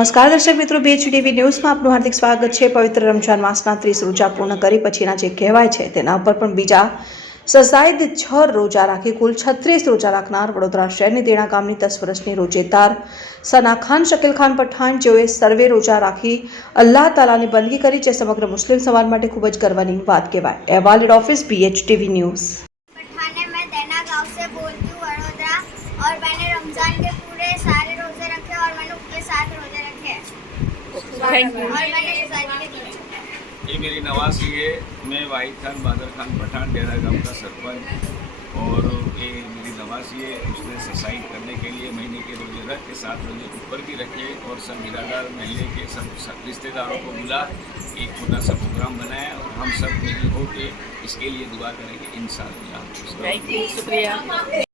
નમસ્કાર દર્શક મિત્રો, BHTV ન્યૂઝમાં આપનું હાર્દિક સ્વાગત છે। પવિત્ર રમજાન માસના 30 રોજા પૂર્ણ કરી પછીના જે કહેવાય છે તેના ઉપર પણ બીજા સસાઈદ 6 રોજા રાખી કુલ 36 રોજા રાખનાર વડોદરા શહેરની દેણા ગામની 10 વર્ષની રોજેદાર સના ખાન શકીલ ખાન પઠાણ, જેઓએ સર્વે રોજા રાખી અલ્લાહ તાલાની બંદગી કરી, જે સમગ્ર મુસ્લિમ સમાજ માટે ખૂબ જ ગર્વની વાત કહેવાય। અહેવાલ હેડ ઓફિસ BHTV न्यूज़। और मैंने रमजान के पूरे सारे रोजे रखे और मैंने उसके 7 रोजे रखे हैं। Thank you. और मैंने सुसाइड के दिए। ये मेरी नवासी है। मैं वाहिद खान बादर खान पठान डेरा गांव का सरपंच, और ये मेरी नवासी है। उसने सुसाइड करने के लिए महीने के रोजे रख के 7 रोजे ऊपर भी रखे और सब बिरादार महल्ले के सब रिश्तेदारों को बुला एक छोटा सा प्रोग्राम बनाया और हम सब मिल हो के इसके लिए दुआ करेंगे इंशाअल्लाह। थैंक यू, शुक्रिया।